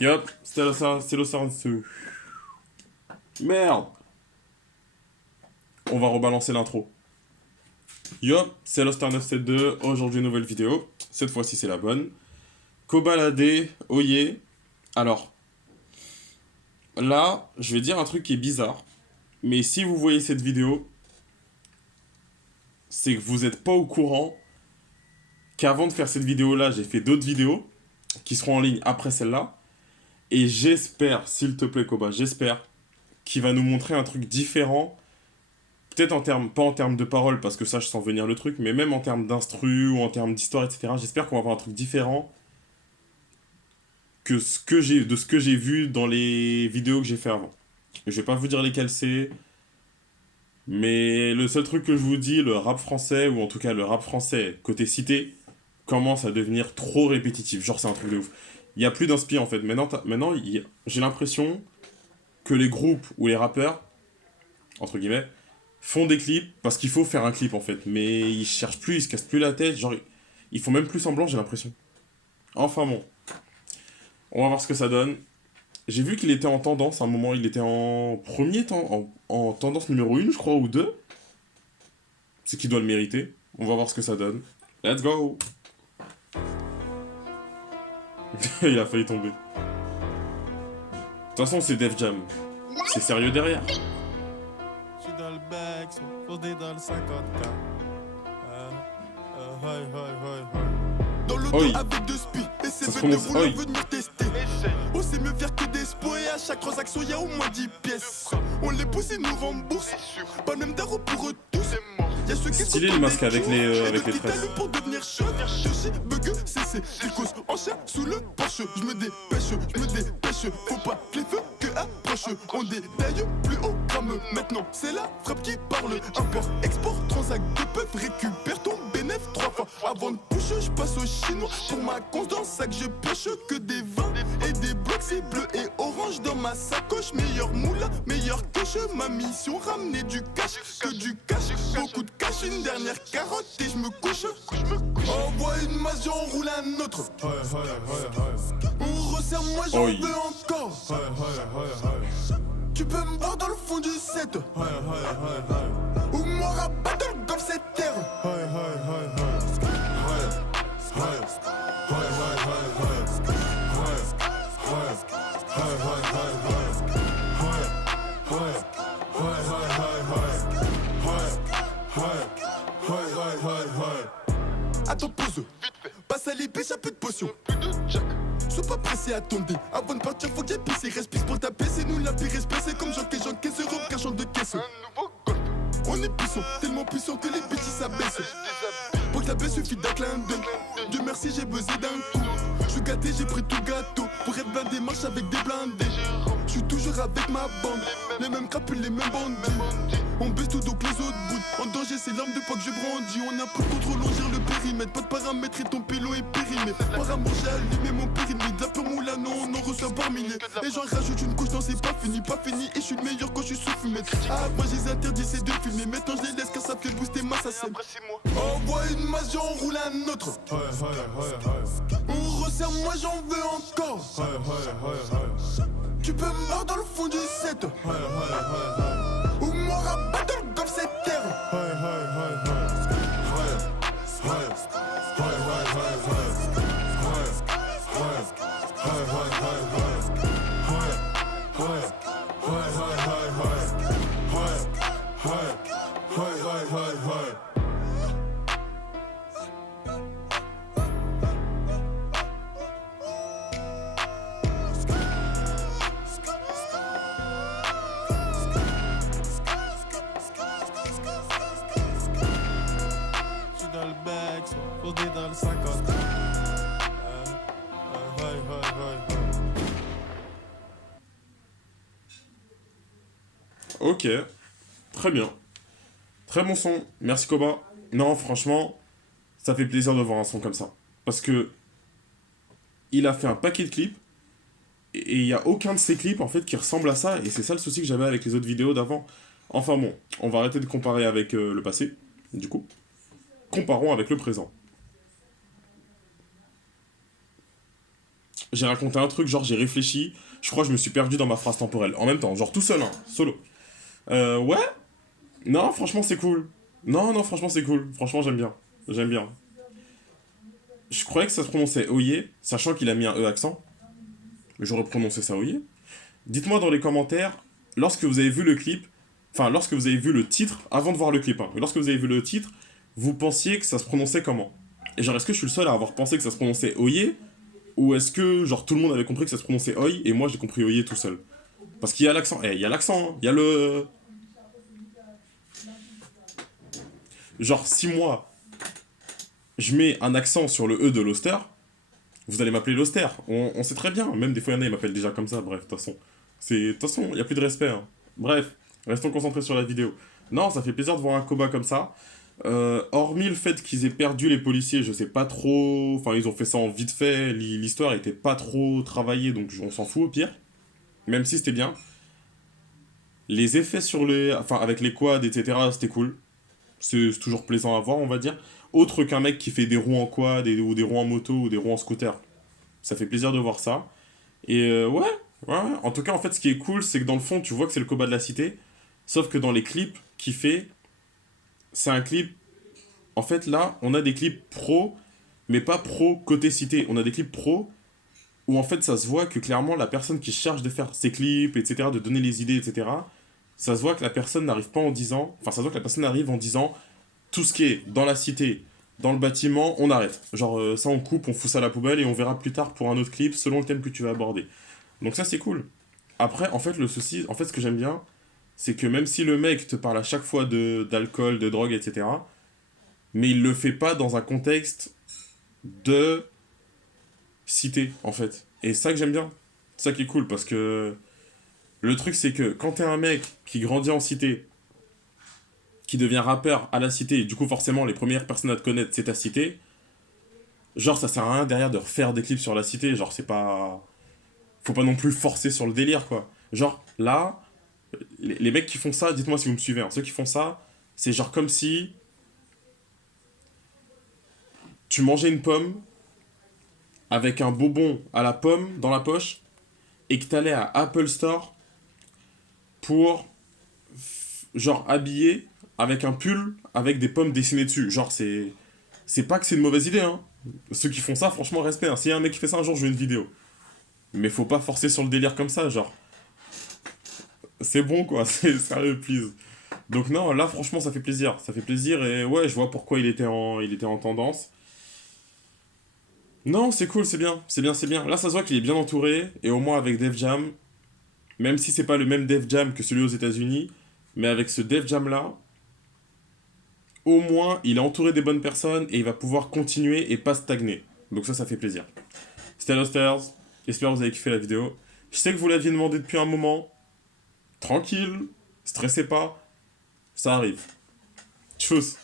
Yup, c'était ça, c'est le silence. Merde. On va rebalancer l'intro. Yup, c'est Lost 972, aujourd'hui nouvelle vidéo. Cette fois-ci c'est la bonne. Kobalade, Oye. Alors, là, je vais dire un truc qui est bizarre. Mais si vous voyez cette vidéo, c'est que vous n'êtes pas au courant qu'avant de faire cette vidéo-là, j'ai fait d'autres vidéos qui seront en ligne après celle-là. Et j'espère, s'il te plaît Koba, j'espère qu'il va nous montrer un truc différent. Peut-être en termes, pas en termes de paroles, parce que ça, je sens venir le truc, mais même en termes d'instru ou en termes d'histoire, etc. J'espère qu'on va avoir un truc différent que de ce que j'ai vu dans les vidéos que j'ai fait avant. Je vais pas vous dire lesquelles c'est, mais le seul truc que je vous dis, le rap français, ou en tout cas le rap français côté cité, commence à devenir trop répétitif. Genre, c'est un truc de ouf. Il n'y a plus d'inspi en fait. Maintenant j'ai l'impression que les groupes ou les rappeurs, entre guillemets, font des clips parce qu'il faut faire un clip en fait. Mais ils cherchent plus, ils se cassent plus la tête. Genre, ils font même plus semblant, j'ai l'impression. Enfin bon. On va voir ce que ça donne. J'ai vu qu'il était en tendance à un moment. Il était en premier temps, en tendance numéro 1, je crois, ou 2. C'est qu'il doit le mériter. On va voir ce que ça donne. Let's go. Il a failli tomber. De toute façon, c'est Def Jam. C'est sérieux derrière. Je suis dans le bac, fondé dans le 50K. Dans l'auto avec deux spies, et c'est bête de vouloir venir tester. On sait mieux faire que des spos et à chaque transaction y'a au moins 10 pièces. On les pousse et nous rembourse. Pas même d'arro pour eux tous. Y'a ceux qui stylé le masque avec les tresses. Pour devenir chef, je suis bug, c'est cause en chair sous le porche. Je me dépêche, faut pas que les feux que approche. On détaille plus haut gramme, maintenant c'est la frappe qui parle. Import, export, transac de peuvent récupère ton bénéf 3 fois. Avant de push, je passe au chinois. Pour ma conce dans le sac, je pêche que des vins et des blocs. C'est bleu et orange dans ma sacoche. Meilleur moula, meilleur coche. Ma mission, ramener du cash, que du cash. Beaucoup de cash, une dernière carotte et je me couche. Envoie une masse, j'en roule un autre. On resserre, moi j'en veux encore. Tu peux me voir dans le fond du 7. Ou moi battle comme cette terre. Attends, pause. Passe à l'épée, j'ai plus de potions. Sois pas pressé, attendez. Avant de partir, faut qu'il y ait pissé. Respire pour taper, c'est nous la pire espèce. C'est comme j'encaisse, Europe, cachant de caisse. On est puissant, tellement puissant que les petits s'abaissent. Pour que la baisse suffit d'un clin d'œil. Dieu merci, j'ai buzzé d'un coup. Je suis gâté, j'ai pris tout gâteau. Pour être blindé, marche avec des blindés. Je suis toujours avec ma bande. Les mêmes crapules, les mêmes bandits. On baisse tout donc les autres bouts. En danger, c'est l'arme de poids que je brandis. On a plus de contrôle, on gère le périmètre. Pas de paramètres et ton pélo est périmé. Par amour, j'ai allumé mon périmètre. De la peur moula, non, on en reçoit par milliers. Et j'en rajoute une couche, non, c'est pas fini. Et je suis le meilleur quand je suis sous fumette. Avant, je les interdis, c'est de filmer. Maintenant, je les laisse car ça fait booster ma sassem. Envoie une masse, j'en roule un autre. On resserre, moi j'en veux encore. Tu peux me voir dans le fond du 7. Ou moi battle comme cette terre. Dans le 50. Ok, très bien. Très bon son, merci Koba. Non, franchement, ça fait plaisir de voir un son comme ça. Parce que il a fait un paquet de clips, et il n'y a aucun de ces clips en fait qui ressemble à ça, et c'est ça le souci que j'avais avec les autres vidéos d'avant. Enfin bon, on va arrêter de comparer avec le passé, du coup. comparons avec le présent. J'ai raconté un truc, genre j'ai réfléchi, je crois que je me suis perdu dans ma phrase temporelle. En même temps, genre tout seul, hein, solo. Ouais. Non, franchement, c'est cool. Non, non, franchement, c'est cool. Franchement, j'aime bien. J'aime bien. Je croyais que ça se prononçait Oye, sachant qu'il a mis un E accent. Mais j'aurais prononcé ça Oye. Dites-moi dans les commentaires, lorsque vous avez vu le clip, enfin, lorsque vous avez vu le titre, avant de voir le clip, hein, lorsque vous avez vu le titre, vous pensiez que ça se prononçait comment? Et genre, est-ce que je suis le seul à avoir pensé que ça se prononçait Oye? Ou est-ce que, genre, tout le monde avait compris que ça se prononçait Oi, et moi j'ai compris Oye tout seul? Parce qu'il y a l'accent, il y a l'accent, hein, il y a le... Genre, si moi, je mets un accent sur le E de l'Oster, vous allez m'appeler l'Oster. On sait très bien. Même des fois, il y en a, ils m'appellent déjà comme ça. Bref, de toute façon. De toute façon, il n'y a plus de respect. Hein. Bref, restons concentrés sur la vidéo. Non, ça fait plaisir de voir un combat comme ça. Hormis le fait qu'ils aient perdu les policiers, je sais pas trop... Enfin, ils ont fait ça en vite fait. L'histoire était pas trop travaillée, donc on s'en fout au pire. Même si c'était bien. Les effets sur les... Enfin, avec les quads, etc., c'était cool. C'est toujours plaisant à voir, on va dire. Autre qu'un mec qui fait des roues en quad, ou des roues en moto, ou des roues en scooter. Ça fait plaisir de voir ça. Et ouais, ouais. En tout cas, en fait, ce qui est cool, c'est que dans le fond, tu vois que c'est le combat de la cité. Sauf que dans les clips qu'il fait, c'est un clip... En fait, là, on a des clips pro, mais pas pro côté cité. On a des clips pro où, en fait, ça se voit que clairement, la personne qui cherche de faire ses clips, etc., de donner les idées, etc., ça se voit que la personne n'arrive pas en disant... Enfin, ça se voit que la personne arrive en disant tout ce qui est dans la cité, dans le bâtiment, on arrête. Genre, ça, on coupe, on fout ça à la poubelle et on verra plus tard pour un autre clip selon le thème que tu vas aborder. Donc ça, c'est cool. Après, en fait, le souci... En fait, ce que j'aime bien, c'est que même si le mec te parle à chaque fois d'alcool, de drogue, etc., mais il le fait pas dans un contexte de cité, en fait. Et ça que j'aime bien. C'est ça qui est cool, parce que le truc, c'est que quand t'es un mec qui grandit en cité, qui devient rappeur à la cité, et du coup, forcément, les premières personnes à te connaître, c'est ta cité, genre, ça sert à rien derrière de refaire des clips sur la cité, genre, c'est pas... Faut pas non plus forcer sur le délire, quoi. Genre, là, les mecs qui font ça, dites-moi si vous me suivez, hein, ceux qui font ça, c'est genre comme si tu mangeais une pomme avec un bonbon à la pomme dans la poche et que t'allais à Apple Store pour, genre, habiller avec un pull avec des pommes dessinées dessus. Genre, c'est... C'est pas que c'est une mauvaise idée, hein. Ceux qui font ça, franchement, respect. Hein. S'il y a un mec qui fait ça un jour, je veux une vidéo. Mais faut pas forcer sur le délire comme ça, genre. C'est bon, quoi. C'est sérieux, please. Donc non, là, franchement, ça fait plaisir. Ça fait plaisir et ouais, je vois pourquoi il était en tendance. Non, c'est cool, c'est bien. C'est bien, c'est bien. Là, ça se voit qu'il est bien entouré. Et au moins, avec Def Jam, même si c'est pas le même Def Jam que celui aux États-Unis, mais avec ce Def Jam là, au moins il est entouré des bonnes personnes et il va pouvoir continuer et pas stagner. Donc ça fait plaisir. C'était Losters, j'espère que vous avez kiffé la vidéo. Je sais que vous l'aviez demandé depuis un moment. Tranquille, stressez pas, ça arrive. Tchuss.